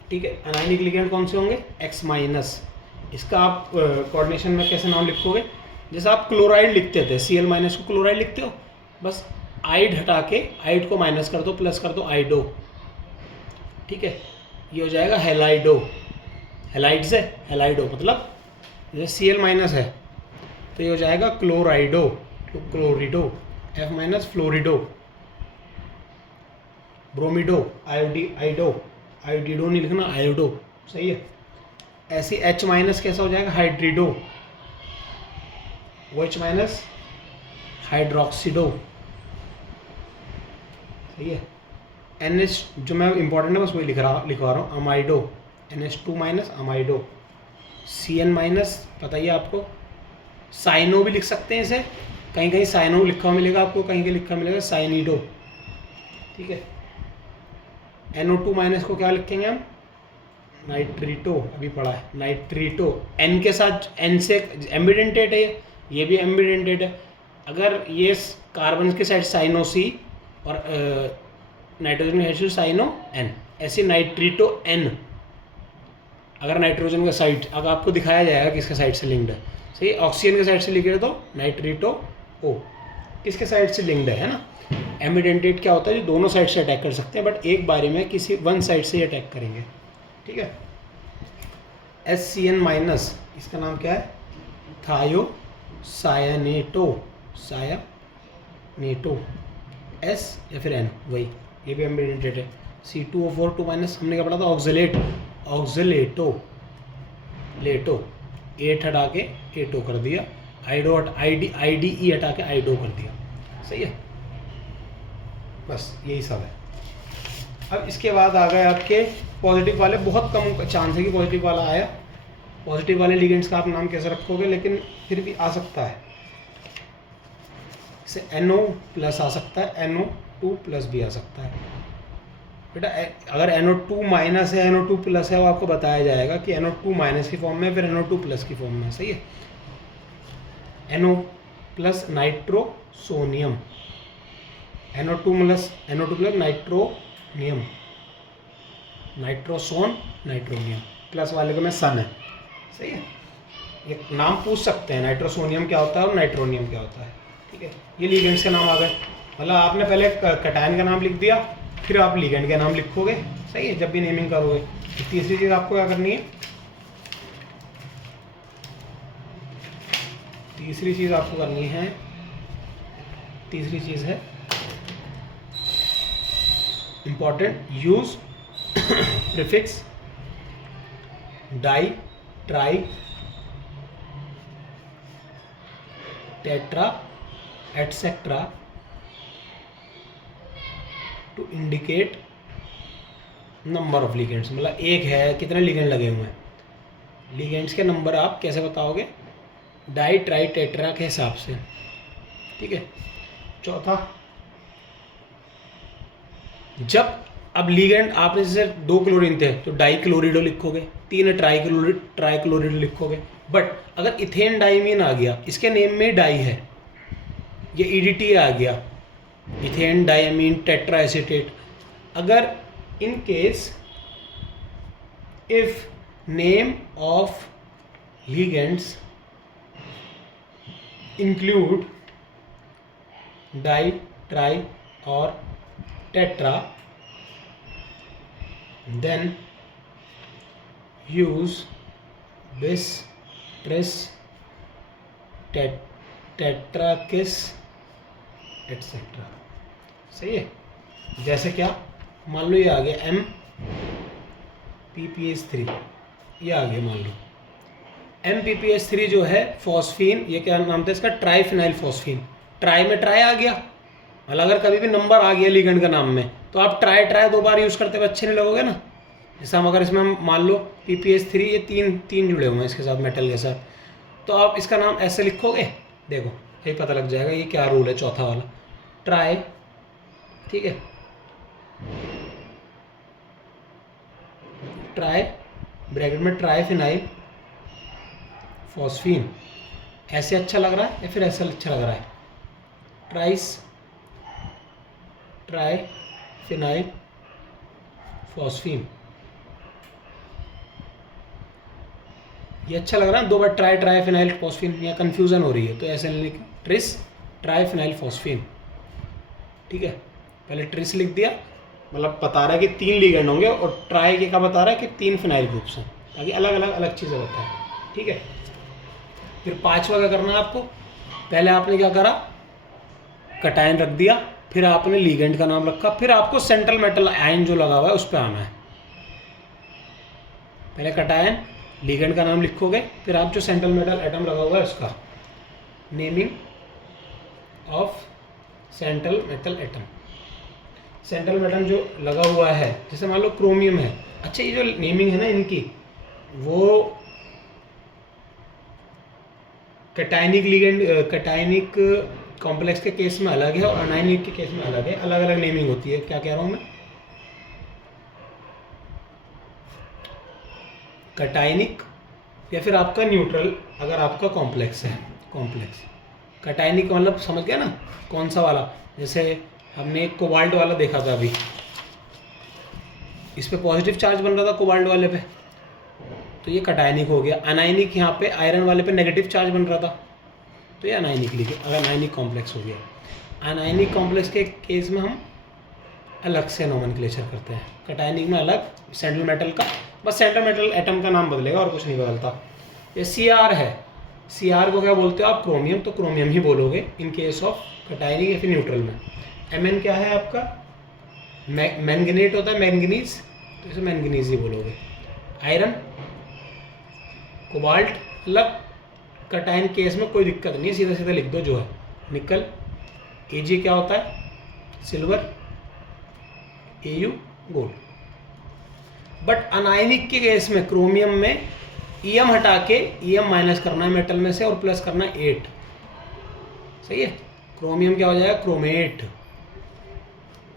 ठीक है। अनायनिक लिगेंड कौन से होंगे, X-। इसका आप कोऑर्डिनेशन में कैसे नाम लिखोगे, जैसे आप क्लोराइड लिखते थे, Cl- को क्लोराइड लिखते हो, बस आइड हटा के आइड को माइनस कर दो, प्लस कर दो आइडो, ठीक है। ये हो जाएगा हेलाइडो, हेलाइड से हेलाइडो, मतलब जैसे Cl- है तो ये हो जाएगा क्लोराइडो, क्लोरिडो, F- फ्लोरिडो, ब्रोमिडो, आइडो, आइडिडो नहीं लिखना, आयोडो, सही है। ऐसे H- कैसा हो जाएगा, हाइड्रिडो, OH माइनस हाइड्रोक्सीडो, सही है। NH जो मैं इंपॉर्टेंट है बस वही लिखवा रहा हूँ, amido, NH2 minus amido, CN minus पता ही है आपको, साइनो भी लिख सकते हैं इसे, कहीं कहीं साइनो लिखा हुआ मिलेगा आपको, कहीं कहीं लिखा मिलेगा साइनिडो, ठीक है। NO2 माइनस को क्या लिखेंगे हम, नाइट्रीटो, अभी पढ़ा है नाइट्रीटो, N के साथ, N से एम्बिडेंटेट है, ये भी एम्बिडेंटेट है। अगर ये कार्बन के साइड साइनो C और नाइट्रोजन के साइड साइनो N, ऐसे नाइट्रीटो N। अगर नाइट्रोजन का साइड अगर आपको दिखाया जाएगा किसके साइड से लिंक्ड है, सही, ऑक्सीजन के साइड से लिखे तो नाइट्रीटो O, किसके साइड से लिंक्ड है ना। एम्बिडेंटेट क्या होता है, जो दोनों साइड से अटैक कर सकते हैं, बट एक बारी में किसी वन साइड से ही अटैक करेंगे, ठीक है। SCN माइनस, इसका नाम क्या है, थायोसायानेटो, सायानेटो, S या फिर N, वही, ये भी एम्बिडेंटेट है। C2O4 2 माइनस, हमने क्या पढ़ा था, ऑक्सलेट, ऑक्सलेटो, लेटो, 8 हटा के एटो कर दिया, आइडो IDE हटा के आइडो कर दिया, सही है, बस यही सब है। अब इसके बाद आ गए आपके पॉजिटिव वाले, बहुत कम चांस है कि पॉजिटिव वाला आया। पॉजिटिव वाले लिगेंड्स का आप नाम कैसे रखोगे, लेकिन फिर भी आ सकता है, इसे NO प्लस आ सकता है, NO2 प्लस भी आ सकता है बेटा। अगर NO2 माइनस है, NO2 प्लस है, वो आपको बताया जाएगा कि NO2 माइनस की फॉर्म में, फिर NO2 प्लस की फॉर्म में, सही है। NO plus nitrosonium, NO2 plus nitronium, nitrosone nitronium, plus वाले को में सन है, सही है। ये नाम पूछ सकते हैं, नाइट्रोसोनियम क्या होता है और नाइट्रोनियम क्या होता है, ठीक है। ये लिगेंड्स के नाम आ गए, मतलब आपने पहले कटायन का नाम लिख दिया, फिर आप लिगेंड का नाम लिखोगे, सही है, जब भी नेमिंग करोगे। तीसरी चीज़ आपको क्या करनी है, तीसरी चीज़ है important, use prefix di, tri, tetra etcetera to indicate number of ligands, मतलब एक है, कितने लिगेंड लगे हुए हैं, लिगेंड्स के नंबर आप कैसे बताओगे, डाई ट्राई टेट्रा के हिसाब से, ठीक है। चौथा, जब अब लिगेंड आपने जैसे 2 क्लोरीन थे तो डाई क्लोरिडो लिखोगे, 3 है ट्राई क्लोरिडो लिखोगे, बट अगर इथेन डाइमीन आ गया, इसके नेम में डाई है, ये EDTA आ गया, इथेन डायमीन टेट्रा एसीटेट, अगर in case if name of ligands include di, tri और tetra, then use bis, tris, tetrakis etc, सही है। जैसे क्या, मान लो ये आ गया MPPH3, ये आ गया मान लो MPPH3 जो है फॉस्फीन, ये क्या नाम था इसका, ट्राईफिनाइल फॉस्फीन, ट्राई में ट्राई आ गया, मतलब अगर कभी भी नंबर आ गया लिगेंड का नाम में तो आप ट्राई 2 बार यूज़ करते हुए अच्छे नहीं लगोगे ना। जैसे हम अगर इसमें मान लो PPH3, ये तीन जुड़े हुए हैं इसके साथ, मेटल के साथ, तो आप इसका नाम ऐसे लिखोगे, देखो यही पता लग जाएगा ये क्या रूल है, चौथा वाला, ट्राई, ठीक है, ट्राई ब्रैकेट में ट्राईफिनाइल फॉस्फीन, ऐसे अच्छा लग रहा है या फिर ऐसा अच्छा लग रहा है, ट्राईफिनाइल फॉस्फीन, ये अच्छा लग रहा है, 2 बार ट्राईफिनाइल फॉस्फीन, या कन्फ्यूज़न हो रही है तो ऐसे लिख, ट्रिस ट्राईफिनाइल फॉस्फीन, ठीक है। पहले ट्रिस लिख दिया, मतलब बता रहा है कि 3 लिगेंड होंगे, और ट्राई के का बता रहा है कि 3 फिनाइल ग्रुप्स हैं, ताकि अलग चीज़ें बताएं, ठीक है। फिर 5वां क्या करना है आपको, पहले आपने क्या करा, कटायन रख दिया, फिर आपने लिगेंड का नाम रखा, फिर आपको सेंट्रल मेटल आयन जो लगा हुआ है उस पर आना है। पहले कटायन, लिगेंड का नाम लिखोगे, फिर आप जो सेंट्रल मेटल एटम लगा हुआ है उसका, naming of central metal atom. Central metal जो लगा हुआ है, जैसे मान लो क्रोमियम है, अच्छा ये जो नेमिंग है ना इनकी, वो कैटायनिक लिगेंड, कैटायनिक कॉम्प्लेक्स के केस में अलग है और अनायनिक के केस में अलग है, अलग अलग नेमिंग होती है। क्या कह रहा हूँ मैं? कैटायनिक या फिर आपका न्यूट्रल, अगर आपका कॉम्प्लेक्स है, कॉम्प्लेक्स कैटायनिक मतलब समझ गया ना कौन सा वाला? जैसे हमने एक कोबाल्ट वाला देखा था अभी, इस पे पॉजिटिव चार्ज बन रहा था कोबाल्ट वाले पे, तो ये कैटायनिक हो गया। अनायनिक यहाँ पे आयरन वाले पे नेगेटिव चार्ज बन रहा था, तो ये अनायनिक लिखे, अनायनिक कॉम्प्लेक्स हो गया। अनायनिक कॉम्प्लेक्स के केस में हम अलग से नोमेनक्लेचर करते हैं, कैटायनिक में अलग, सेंट्रल मेटल का बस सेंट्रल मेटल एटम का नाम बदलेगा और कुछ नहीं बदलता। ये Cr है, Cr को क्या बोलते हो आप? क्रोमियम, तो क्रोमियम ही बोलोगे इन केस ऑफ कैटायनिक या फिर न्यूट्रल में। Mn क्या है आपका? मैंगनीट होता है, मैंगनीज, तो इसे मैंगनीज ही बोलोगे। आयरन, कोबाल्ट अलग, कैटायन केस में कोई दिक्कत नहीं है, सीधा सीधा लिख दो जो है। निकल, Ag क्या होता है? Silver, Au gold. But anionic के केस में क्रोमियम में Em हटा के Em माइनस करना है मेटल में से और प्लस करना है 8, सही है। क्रोमियम क्या हो जाएगा? क्रोमेट।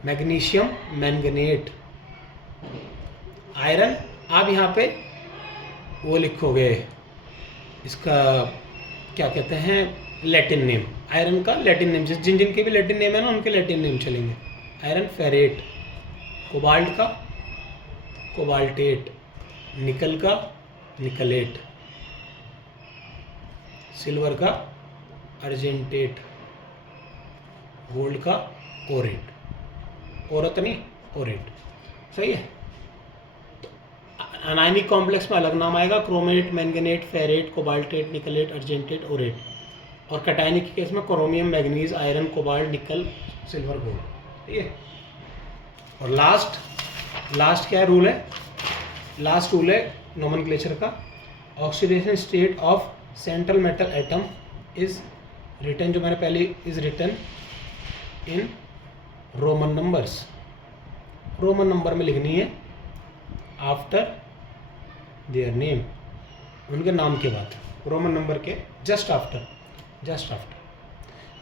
Magnesium manganate. आयरन आप यहाँ पे वो लिखोगे, इसका क्या कहते हैं, लैटिन नेम, आयरन का लैटिन नेम, जिन जिन के भी लैटिन नेम है ना उनके लैटिन नेम चलेंगे। आयरन फेरेट, कोबाल्ट का कोबाल्टेट, निकल का निकलेट, सिल्वर का अर्जेंटेट, गोल्ड का ओरेट, औरत नहीं ओरेट, सही है। अनायनिक कॉम्प्लेक्स में अलग नाम आएगा, chromate, manganate, ferrate, cobaltate, nickelate, argentate, aurate. और कैटायनिक के केस में chromium, manganese, iron, cobalt, nickel, silver, gold, ठीक है। और लास्ट क्या रूल है? लास्ट रूल है नोमेनक्लेचर का, oxidation state of central metal atom is written, जो मैंने पहले, is written in Roman numbers, Roman number में लिखनी है, आफ्टर देयर नेम, उनके नाम के बाद, रोमन नंबर के जस्ट आफ्टर।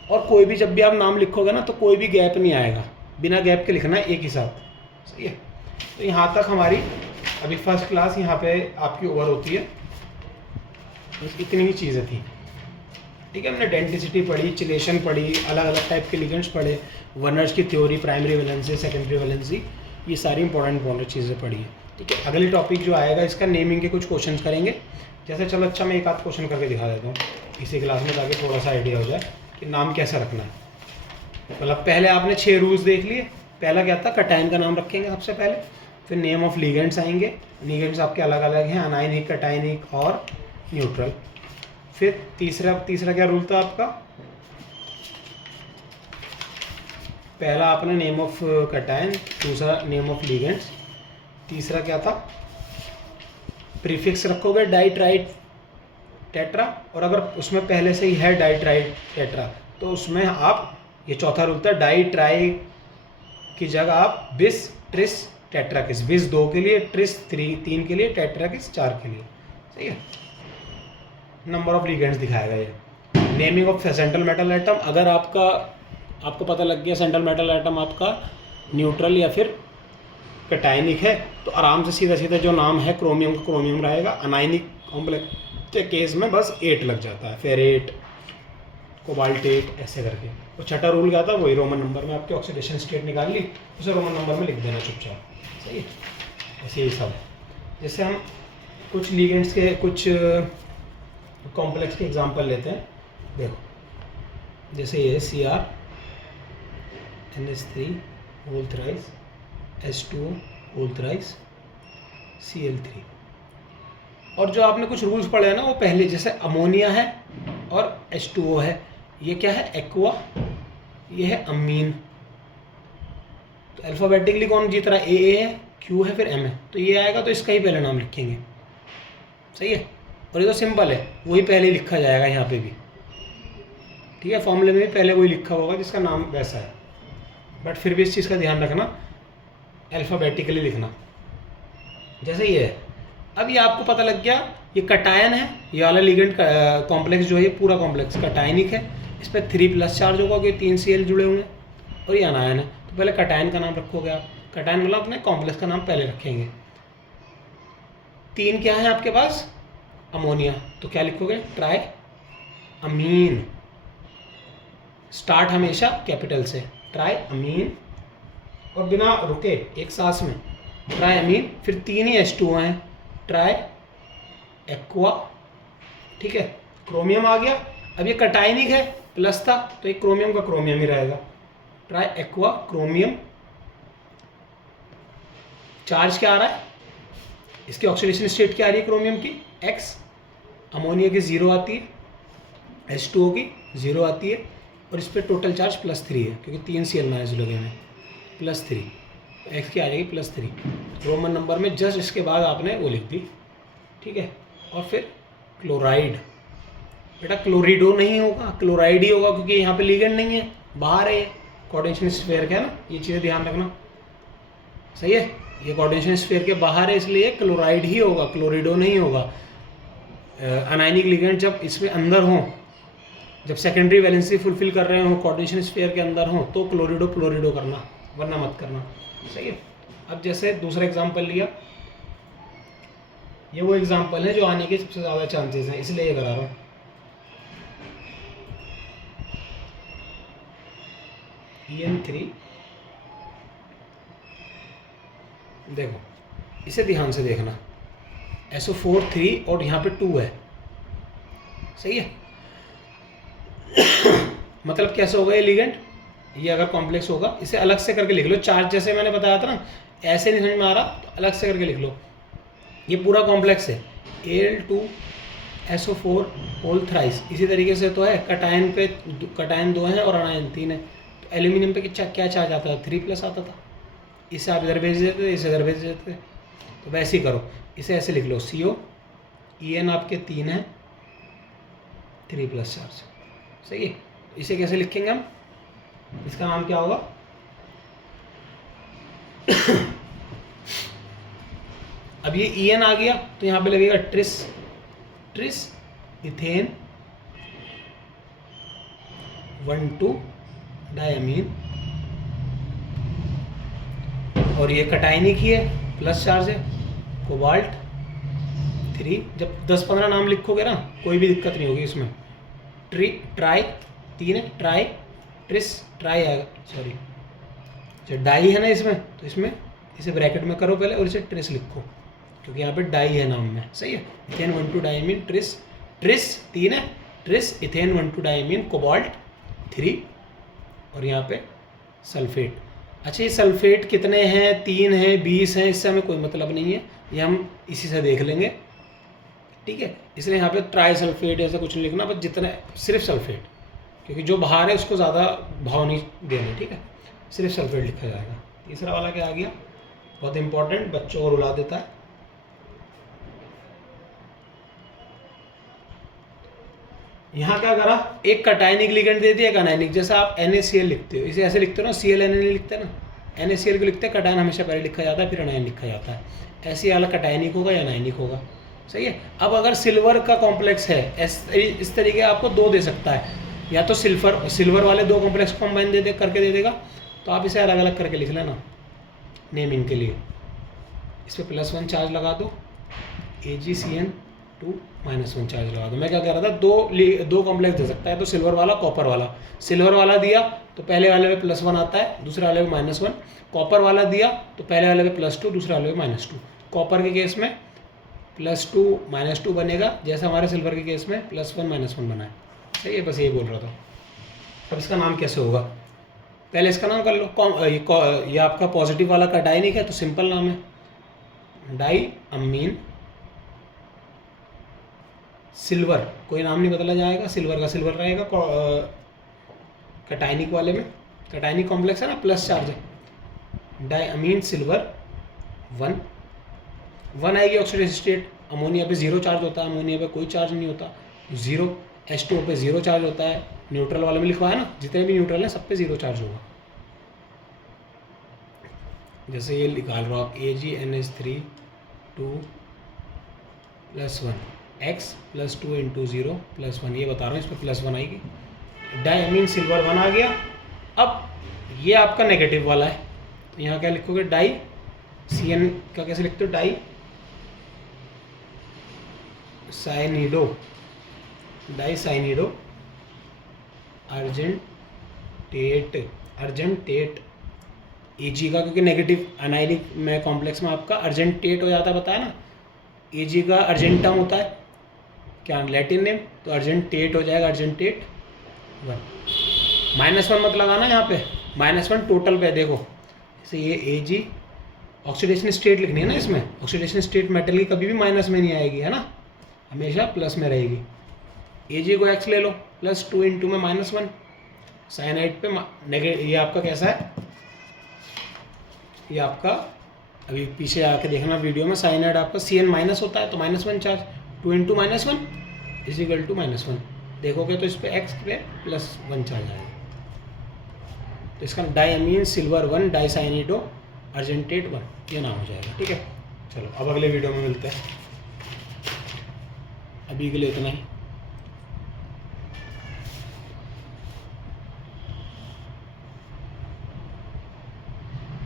और कोई भी जब भी आप नाम लिखोगे ना तो कोई भी गैप नहीं आएगा, बिना गैप के लिखना है एक ही साथ, सही है। तो यहाँ तक हमारी अभी फर्स्ट क्लास यहाँ पे आपकी ओवर होती है, बस इतनी ही चीज़ें थी, ठीक है। हमने डेंटिसिटी पढ़ी, चिलेशन पढ़ी, अलग अलग टाइप के लिगेंड्स पढ़े, वर्नर्स की theory, primary valency, secondary valency, ये सारी इंपॉर्टेंट चीज़ें पढ़ी है, ठीक है। अगली टॉपिक जो आएगा इसका नेमिंग के कुछ क्वेश्चंस करेंगे, जैसे चलो अच्छा मैं एक आध क्वेश्चन करके दिखा देता हूँ इसी क्लास में, ताकि थोड़ा सा आइडिया हो जाए कि नाम कैसे रखना है। मतलब पहले आपने 6 रूल्स देख लिए। पहला क्या था? कैटायन का नाम रखेंगे सबसे पहले, फिर नेम ऑफ लिगेंड्स आएंगे, लिगेंड्स आपके अलग अलग हैं, अनायनिक, कैटायनिक और न्यूट्रल। फिर तीसरा क्या रूल था आपका? पहला आपने नेम ऑफ कैटायन, दूसरा नेम ऑफ लिगेंड्स, तीसरा क्या था? प्रीफिक्स रखोगे डाइट्राइट टेट्रा, और अगर उसमें पहले से ही है डाइट्राइट टेट्रा तो उसमें आप, ये चौथा रूल था, डाइट्राई की जगह आप बिस, ट्रिस, टेट्राकिस, बिस 2 के लिए, ट्रिस 3 के लिए, टेट्राकिस 4 के लिए, सही है। नंबर ऑफ लिगेंड्स दिखाएगा ये। Naming of central metal atom, अगर आपको पता लग गया सेंट्रल मेटल एटम आपका न्यूट्रल या फिर कैटायनिक है, तो आराम से सीधा जो नाम है क्रोमियम का क्रोमियम रहेगा। अनायनिक कॉम्प्लेक्स के केस में बस 8 लग जाता है, फेरेट, कोबाल्टेट, ऐसे करके। तो छठा रूल क्या था? वही रोमन नंबर में आपकी ऑक्सीडेशन स्टेट निकाल ली, उसे रोमन नंबर में लिख देना चुपचाप, सही है। ऐसे ही सब, जैसे हम कुछ लिगेंड्स के, कुछ कॉम्प्लेक्स के एग्जांपल लेते हैं। देखो जैसे ये Cr NH3 whole thrice H2O whole thrice Cl3। और जो आपने कुछ रूल्स पढ़े हैं ना वो पहले, जैसे अमोनिया है और H2O है, ये क्या है? एक्वा, ये है अमीन। तो अल्फ़ाबेटिकली कौन जीत रहा है? AA है, Q है, फिर M है, तो ये आएगा, तो इसका ही पहले नाम लिखेंगे, सही है। और ये तो सिंपल है, वही पहले लिखा जाएगा यहाँ पे भी, ठीक है, फॉर्मूले में भी पहले वही लिखा होगा जिसका नाम वैसा है, बट फिर भी इस चीज़ का ध्यान रखना, अल्फ़ाबेटिकली लिखना, जैसे ये है। अब ये आपको पता लग गया, ये कटायन है, ये वाला लिगेंड कॉम्प्लेक्स जो है, पूरा कॉम्प्लेक्स कटायनिक है, इस पर 3+ चार्ज होगा क्योंकि 3 Cl जुड़े होंगे, और ये अनायन है। तो पहले कटायन का नाम रखोगे आप, कटायन मतलब अपने कॉम्प्लेक्स का नाम पहले रखेंगे। 3 क्या है आपके पास, अमोनिया, तो क्या लिखोगे, ट्राई अमीन, स्टार्ट हमेशा कैपिटल से, ट्राई अमीन, और बिना रुके एक सांस में ट्राई अमीन। फिर 3 ही H2O हैं, ट्राई एक्वा, ठीक है, क्रोमियम आ गया। अब ये कटायनिक है, प्लस था तो एक क्रोमियम का क्रोमियम ही रहेगा, ट्राई एक्वा क्रोमियम। चार्ज क्या आ रहा है, इसकी ऑक्सीडेशन स्टेट क्या आ रही है क्रोमियम की, X, अमोनिया की 0 आती है, H2O की 0 आती है, और इस पर टोटल चार्ज +3 है क्योंकि 3 Cl- लगे हैं, +3, X की आ जाएगी +3। रोमन नंबर में जस्ट इसके बाद आपने वो लिख दी, ठीक है। और फिर क्लोराइड, बेटा क्लोरिडो नहीं होगा, क्लोराइड ही होगा क्योंकि यहाँ पे लिगेंड नहीं है, बाहर है, ये कोऑर्डिनेशन स्फीयर का है ना, ये चीज़ें ध्यान रखना, सही है, ये कोऑर्डिनेशन स्फीयर के बाहर है इसलिए क्लोराइड ही होगा, क्लोरिडो नहीं होगा। अनायनिक लिगेंड जब इसमें अंदर हों, जब सेकेंडरी वैलेंसी फुलफिल कर रहे हो, कोऑर्डिनेशन स्फीयर के अंदर हो, तो क्लोरिडो क्लोरिडो करना, वरना मत करना, सही है। अब जैसे दूसरा एग्जांपल लिया, ये वो एग्जांपल है जो आने के सबसे ज़्यादा चांसेस हैं, इसलिए ये करा रहा हूँ। EN3, देखो इसे ध्यान से देखना, SO4 3 और यहाँ पे 2 है, सही है। मतलब कैसे होगा ये लिगेंड, ये अगर कॉम्प्लेक्स होगा, इसे अलग से करके लिख लो, चार्ज जैसे मैंने बताया था ना, ऐसे नहीं समझ में आ रहा तो अलग से करके लिख लो। ये पूरा कॉम्प्लेक्स है, Al2SO4 होल थ्राइस, इसी तरीके से तो है, कटायन पे कटायन 2 है और अनायन 3 है, तो एल्यूमिनियम पे क्या चार्ज आता था, 3+ आता था, इसे आप इधर भेज देते थे, इसे इधर भेज देते थे, तो वैसे ही करो, इसे ऐसे लिख लो, CO, En आपके 3 है, 3+ चार्ज, सही है। इसे कैसे लिखेंगे हम, इसका नाम क्या होगा, अब ये En आ गया तो यहाँ पे लगेगा ट्रिस इथेन 1,2 डायमीन, और ये कटायनिक ही है, प्लस चार्ज है, कोबाल्ट 3। जब 10-15 नाम लिखोगे ना, कोई भी दिक्कत नहीं होगी इसमें, ट्राई 3 है, ट्राई ट्रिस, ट्राई आएगा, सॉरी जो डाई है ना इसमें, तो इसमें इसे ब्रैकेट में करो पहले और इसे ट्रिस लिखो क्योंकि यहाँ पे डाई है नाम में, सही है। इथेन 1,2 डायमीन ट्रिस 3 है, ट्रिस इथेन 1,2 डायमीन कोबाल्ट 3, और यहाँ पे सल्फेट। अच्छा, ये सल्फेट कितने हैं, 3 हैं, 20 हैं, इससे हमें कोई मतलब नहीं है, ये हम इसी से देख लेंगे, ठीक है। इसलिए यहाँ पे ट्राई सल्फेट ऐसा कुछ नहीं लिखना, बस जितने सिर्फ सल्फेट, क्योंकि जो बाहर है उसको ज़्यादा भाव नहीं देना, ठीक है, सिर्फ सल्फेट लिखा जाएगा। तीसरा वाला क्या आ गया, बहुत इंपॉर्टेंट, बच्चों को रुला देता है, यहाँ क्या करा, एक कटायनिक लिगेंड दे दिया, एक अनायनिक, जैसा आप NaCl लिखते हो, इसे ऐसे लिखते हो ना, Cl Na लिखते हैं ना, NaCl को लिखते हैं, कटायन हमेशा पहले लिखा जाता है फिर अनायन लिखा जाता है, ऐसे वाला कटायनिक होगा या अनायनिक होगा, सही है। अब अगर सिल्वर का कॉम्प्लेक्स है, इस तरीके आपको 2 दे सकता है, या तो सिल्वर वाले 2 कॉम्प्लेक्स कॉम्बाइन करके दे देगा, तो आप इसे अलग अलग करके लिख लेना नेमिंग के लिए। इस पर +1 चार्ज लगा दो, AgCN2 -1 चार्ज लगा दो। मैं क्या कह रहा था, दो कॉम्प्लेक्स दे सकता है, तो सिल्वर वाला कॉपर वाला, सिल्वर वाला दिया तो पहले वाले में +1 आता है, दूसरे वाले में -1, कॉपर वाला दिया तो पहले वाले में +2, दूसरे वाले में -2। कॉपर के केस में +2 -2 बनेगा, जैसा हमारे सिल्वर के केस में +1 -1 बना है, सही है, बस यही बोल रहा था। अब इसका नाम कैसे होगा, पहले इसका नाम कर लो, ये आपका पॉजिटिव वाला का डायनिक है तो सिंपल नाम है, डाई अमीन सिल्वर, कोई नाम नहीं बदला जाएगा, सिल्वर का सिल्वर रहेगा। कटायनिक वाले में, कटायनिक कॉम्प्लेक्स है ना, प्लस चार्ज है, डाई अमीन सिल्वर 1 आएगी ऑक्सीडेशन स्टेट, अमोनिया पे 0 चार्ज होता है, अमोनिया पे कोई चार्ज नहीं होता, 0, H2O पे 0 चार्ज होता है, न्यूट्रल वाले में लिखवाया ना, जितने भी न्यूट्रल हैं सब पे 0 चार्ज होगा। जैसे ये निकाल रहा हूँ आप AgNH3 2 + 1 x + 2 × 0 + 1, ये बता रहा हूँ, इस पर +1 आएगी। डायमीन सिल्वर 1 आ गया। अब ये आपका नेगेटिव वाला है, तो यहाँ क्या लिखोगे, डाई CN का कैसे लिखते हो, डाई साइनिडो अर्जेंटेट Ag का, क्योंकि नेगेटिव अनायनिक में कॉम्प्लेक्स में आपका अर्जेंटेट हो जाता है, बताया ना। Ag का अर्जेंटम होता है क्या, लैटिन नेम, तो अर्जेंटेट हो जाएगा, अर्जेंटेट 1। -1 मत लगाना यहाँ पे, -1 टोटल पे देखो। जैसे ये Ag ऑक्सीडेशन स्टेट लिखनी है ना, इसमें ऑक्सीडेशन स्टेट मेटल की कभी भी माइनस में नहीं आएगी, है ना, हमेशा प्लस में रहेगी। Ag को x ले लो, +2 × में -1, साइनाइड पे नेगेटिव। ये आपका कैसा है, ये आपका अभी पीछे आके देखना वीडियो में, साइनाइड आपका Cn- होता है, तो -1 चार्ज, 2 × -1 = -1। देखोगे तो इस पर x पे +1 चार्ज आएगा। तो इसका डायमीन सिल्वर 1 डाइसाइनिडो अर्जेंटेट 1 ये नाम हो जाएगा। ठीक है, चलो अब अगले वीडियो में मिलते हैं, अभी के लिए इतना ही।